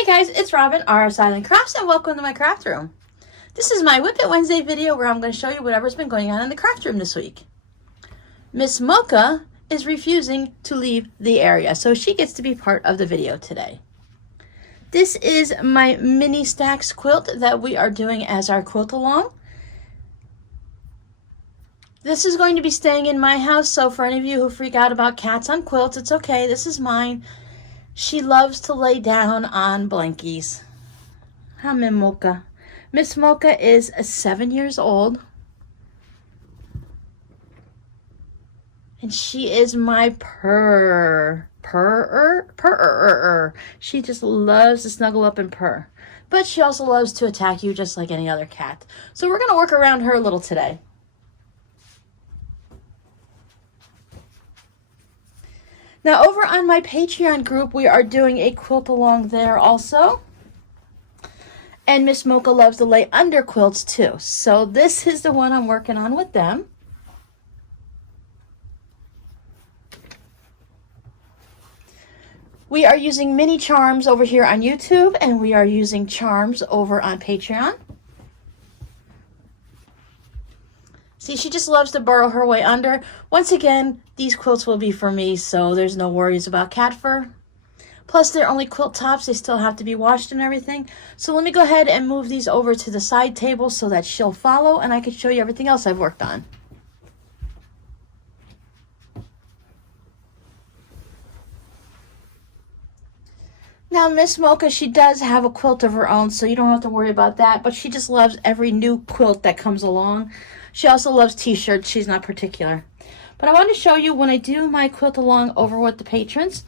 Hey guys, it's Robin, RsIslandCrafts, and welcome to my craft room. This is my WiP It Wednesday video where I'm going to show you whatever's been going on in the craft room this week. Miss Mocha is refusing to leave the area, so she gets to be part of the video today. This is my mini stacks quilt that we are doing as our quilt along. This is going to be staying in my house, so for any of you who freak out about cats on quilts, it's okay. This is mine. She loves to lay down on blankies. Hi, Miss Mocha. Miss Mocha is 7 years old. And she is my purr. She just loves to snuggle up and purr. But she also loves to attack you just like any other cat. So we're going to work around her a little today. Now over on my Patreon group, we are doing a quilt along there also. And Miss Mocha loves to lay under quilts too. So this is the one I'm working on with them. We are using mini charms over here on YouTube, and we are using charms over on Patreon. See, she just loves to burrow her way under. Once again, these quilts will be for me, so there's no worries about cat fur. Plus, they're only quilt tops. They still have to be washed and everything. So let me go ahead and move these over to the side table so that she'll follow, and I can show you everything else I've worked on. Now, Miss Mocha, she does have a quilt of her own, so you don't have to worry about that. But she just loves every new quilt that comes along. She also loves t-shirts. She's not particular. But I want to show you when I do my quilt along over with the patrons.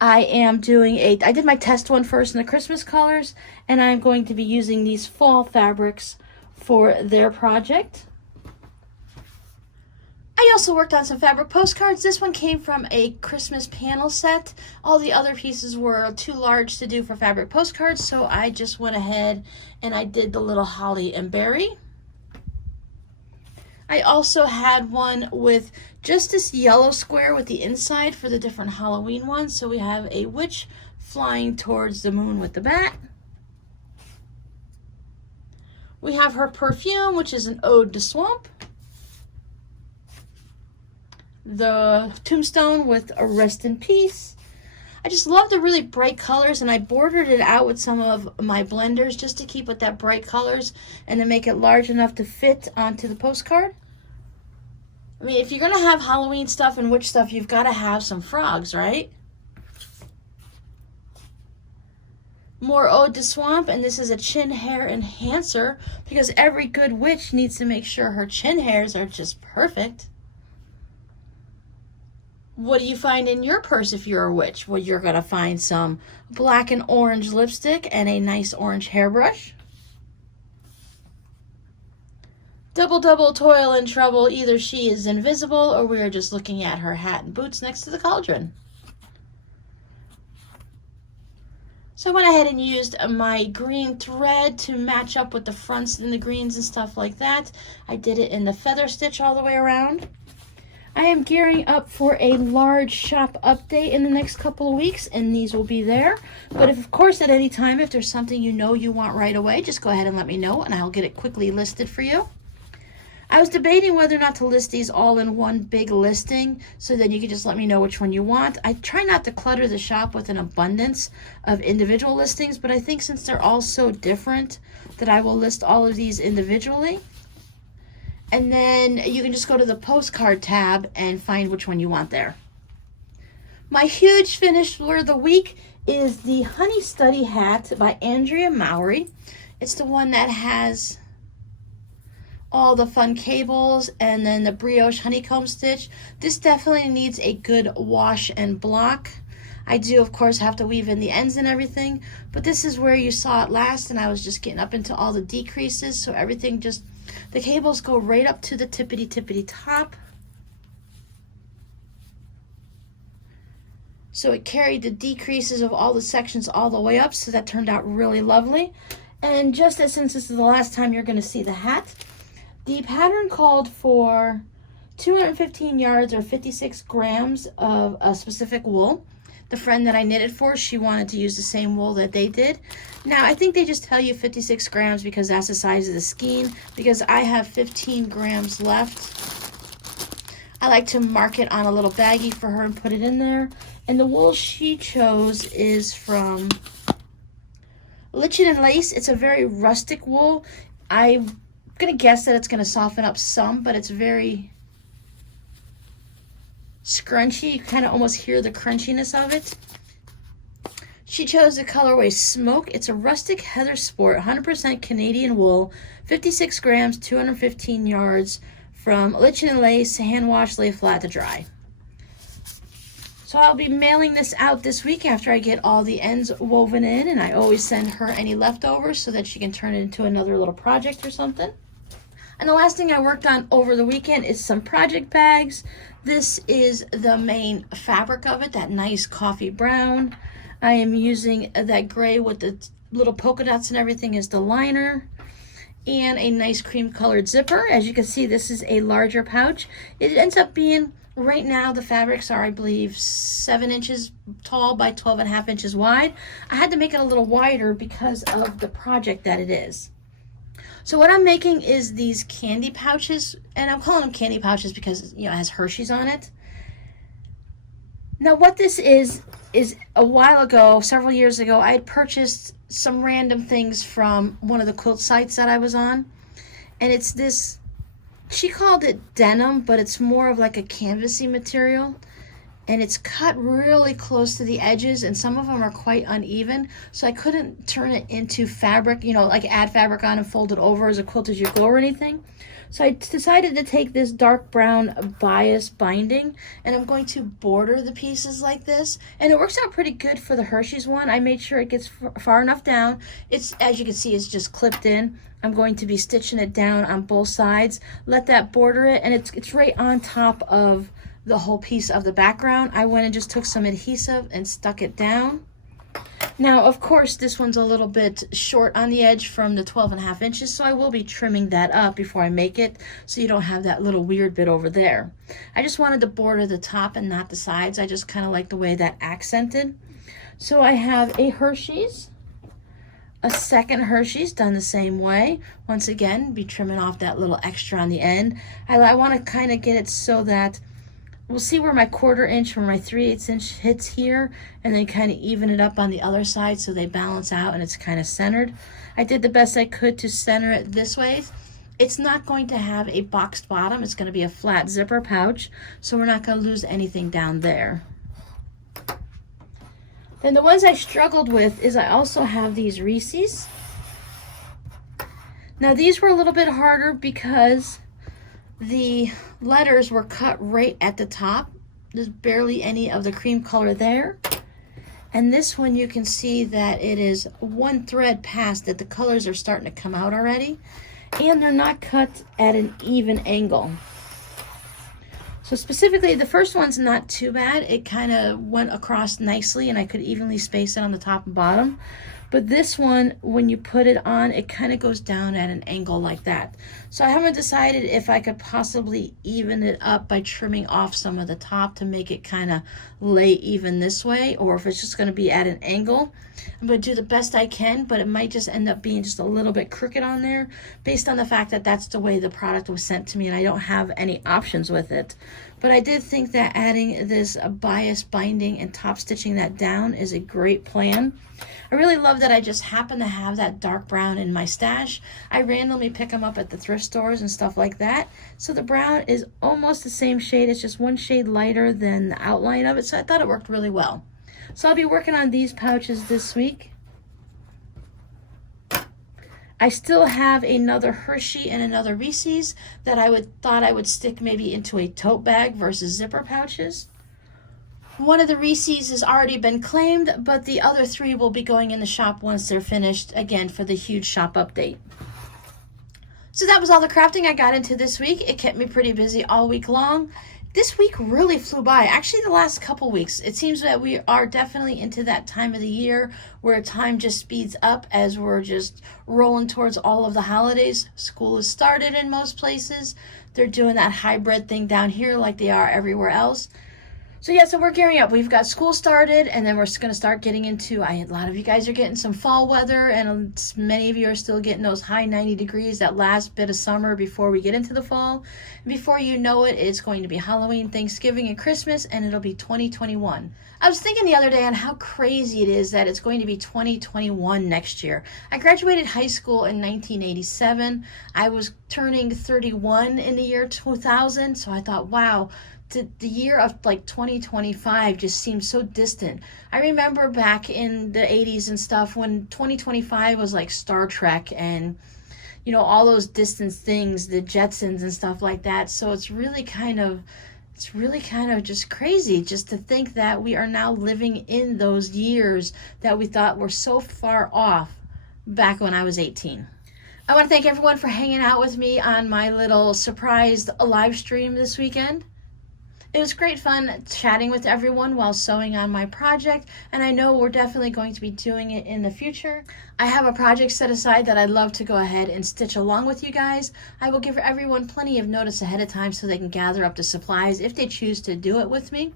I did my test one first in the Christmas colors, and I'm going to be using these fall fabrics for their project. I also worked on some fabric postcards. This one came from a Christmas panel set. All the other pieces were too large to do for fabric postcards, so I just went ahead and I did the little holly and berry. I also had one with just this yellow square with the inside for the different Halloween ones. So we have a witch flying towards the moon with the bat. We have her perfume, which is an ode to swamp. The tombstone with a rest in peace. I just love the really bright colors, and I bordered it out with some of my blenders just to keep with that bright colors and to make it large enough to fit onto the postcard. I mean, if you're going to have Halloween stuff and witch stuff, you've got to have some frogs, right? More ode to swamp, and this is a chin hair enhancer because every good witch needs to make sure her chin hairs are just perfect. What do you find in your purse if you're a witch? Well, you're going to find some black and orange lipstick and a nice orange hairbrush. Double toil and trouble. Either she is invisible or we are just looking at her hat and boots next to the cauldron. So I went ahead and used my green thread to match up with the fronts and the greens and stuff like that. I did it in the feather stitch all the way around. I am gearing up for a large shop update in the next couple of weeks, and these will be there. But of course, at any time, if there's something you know you want right away, just go ahead and let me know, and I'll get it quickly listed for you. I was debating whether or not to list these all in one big listing, so then you can just let me know which one you want. I try not to clutter the shop with an abundance of individual listings, but I think since they're all so different that I will list all of these individually. And then you can just go to the postcard tab and find which one you want there. My huge finish for the week is the Honey Study hat by Andrea Mowry. It's the one that has all the fun cables and then the brioche honeycomb stitch. This definitely needs a good wash and block. I do, of course, have to weave in the ends and everything, but this is where you saw it last, and I was just getting up into all the decreases, so everything just, the cables go right up to the tippity top. So it carried the decreases of all the sections all the way up, so that turned out really lovely. And just as since this is the last time you're going to see the hat, the pattern called for 215 yards or 56 grams of a specific wool. the friend that I knitted for, she wanted to use the same wool that they did. Now, I think they just tell you 56 grams because that's the size of the skein, because I have 15 grams left. I like to mark it on a little baggie for her and put it in there. And the wool she chose is from Lichen and Lace. It's a very rustic wool. I'm going to guess that it's going to soften up some, but it's very scrunchy. You kind of almost hear the crunchiness of it. She chose the colorway Smoke. It's a rustic heather sport, 100% Canadian wool, 56 grams, 215 yards, from Lichen and Lace, hand wash, lay flat to dry. So I'll be mailing this out this week after I get all the ends woven in, and I always send her any leftovers so that she can turn it into another little project or something. And the last thing I worked on over the weekend is some project bags. This is the main fabric of it, that nice coffee brown. I am using that gray with the little polka dots and everything as the liner, and a nice cream colored zipper. As you can see, this is a larger pouch. It ends up being, right now the fabrics are, I believe, 7 inches tall by 12.5 inches wide. I had to make it a little wider because of the project that it is. So what I'm making is these candy pouches, and I'm calling them candy pouches because, you know, it has Hershey's on it. Now what this is a while ago, several years ago, I had purchased some random things from one of the quilt sites that I was on. And it's this, she called it denim, but it's more of like a canvasy material. And it's cut really close to the edges, and some of them are quite uneven. So I couldn't turn it into fabric, you know, like add fabric on and fold it over as a quilt as you go or anything. So I decided to take this dark brown bias binding, and I'm going to border the pieces like this. And it works out pretty good for the Hershey's one. I made sure it gets far enough down. It's, as you can see, it's just clipped in. I'm going to be stitching it down on both sides. Let that border it, and it's right on top of the whole piece of the background. I went and just took some adhesive and stuck it down. Now, of course, this one's a little bit short on the edge from the 12.5 inches, so I will be trimming that up before I make it, so you don't have that little weird bit over there. I just wanted to border the top and not the sides. I just kind of like the way that accented. So I have a Hershey's, a second Hershey's done the same way. Once again, be trimming off that little extra on the end. I want to kind of get it so that we'll see where my 1/4 inch or my 3/8 inch hits here, and then kind of even it up on the other side so they balance out and it's kind of centered. I did the best I could to center it this way. It's not going to have a boxed bottom. It's going to be a flat zipper pouch, so we're not going to lose anything down there. Then the ones I struggled with is I also have these RsIs. Now these were a little bit harder because the letters were cut right at the top. There's barely any of the cream color there. And this one, you can see that it is one thread past that the colors are starting to come out already. And they're not cut at an even angle. So specifically, the first one's not too bad. It kind of went across nicely and I could evenly space it on the top and bottom. But this one, when you put it on, it kind of goes down at an angle like that. So I haven't decided if I could possibly even it up by trimming off some of the top to make it kind of lay even this way, or if it's just going to be at an angle. I'm going to do the best I can, but it might just end up being just a little bit crooked on there based on the fact that that's the way the product was sent to me and I don't have any options with it. But I did think that adding this bias binding and top stitching that down is a great plan. I really love that I just happen to have that dark brown in my stash. I randomly pick them up at the thrift stores and stuff like that. So the brown is almost the same shade. It's just one shade lighter than the outline of it. So I thought it worked really well. So I'll be working on these pouches this week. I still have another Hershey and another RsIs that I thought I would stick maybe into a tote bag versus zipper pouches. One of the RsIs has already been claimed, but the other 3 will be going in the shop once they're finished, again, for the huge shop update. So that was all the crafting I got into this week. It kept me pretty busy all week long. This week really flew by. Actually, the last couple weeks, it seems that we are definitely into that time of the year where time just speeds up as we're just rolling towards all of the holidays. School has started in most places. They're doing that hybrid thing down here like they are everywhere else. So we're gearing up. We've got school started, and then we're going to start getting into, a lot of you guys are getting some fall weather, and many of you are still getting those high 90 degrees, that last bit of summer before we get into the fall. And before you know it, it's going to be Halloween, Thanksgiving, and Christmas, and it'll be 2021. I was thinking the other day on how crazy it is that it's going to be 2021 next year. I graduated high school in 1987. I was turning 31 in the year 2000, so I thought, wow, the year of like 2025 just seems so distant. I remember back in the 80s and stuff when 2025 was like Star Trek and, you know, all those distant things, the Jetsons and stuff like that. So it's really kind of just crazy just to think that we are now living in those years that we thought were so far off back when I was 18. I want to thank everyone for hanging out with me on my little surprise live stream this weekend. It was great fun chatting with everyone while sewing on my project, and I know we're definitely going to be doing it in the future. I have a project set aside that I'd love to go ahead and stitch along with you guys. I will give everyone plenty of notice ahead of time so they can gather up the supplies if they choose to do it with me.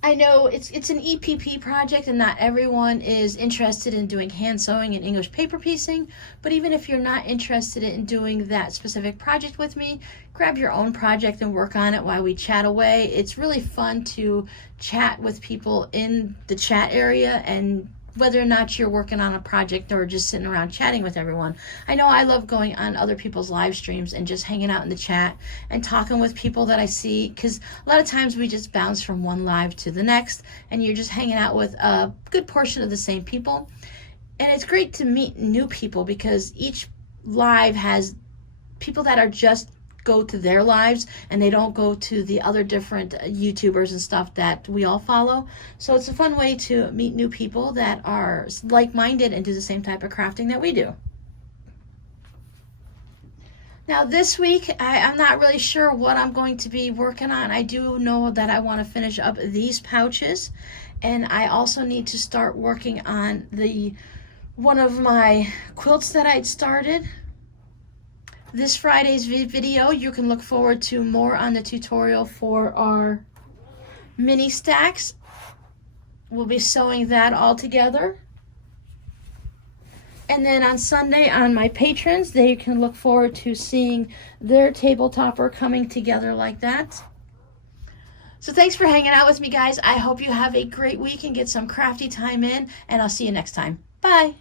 I know it's an EPP project and not everyone is interested in doing hand sewing and English paper piecing, but even if you're not interested in doing that specific project with me, grab your own project and work on it while we chat away. It's really fun to chat with people in the chat area, and whether or not you're working on a project or just sitting around chatting with everyone. I know I love going on other people's live streams and just hanging out in the chat and talking with people that I see, because a lot of times we just bounce from one live to the next and you're just hanging out with a good portion of the same people. And it's great to meet new people because each live has people that are just go to their lives and they don't go to the other different YouTubers and stuff that we all follow. So it's a fun way to meet new people that are like-minded and do the same type of crafting that we do. Now this week, I'm not really sure what I'm going to be working on. I do know that I want to finish up these pouches, and I also need to start working on one of my quilts that I'd started. This Friday's video, you can look forward to more on the tutorial for our mini stacks. We'll be sewing that all together. And then on Sunday, on my patrons, they can look forward to seeing their table topper coming together like that. So thanks for hanging out with me, guys. I hope you have a great week and get some crafty time in, and I'll see you next time. Bye.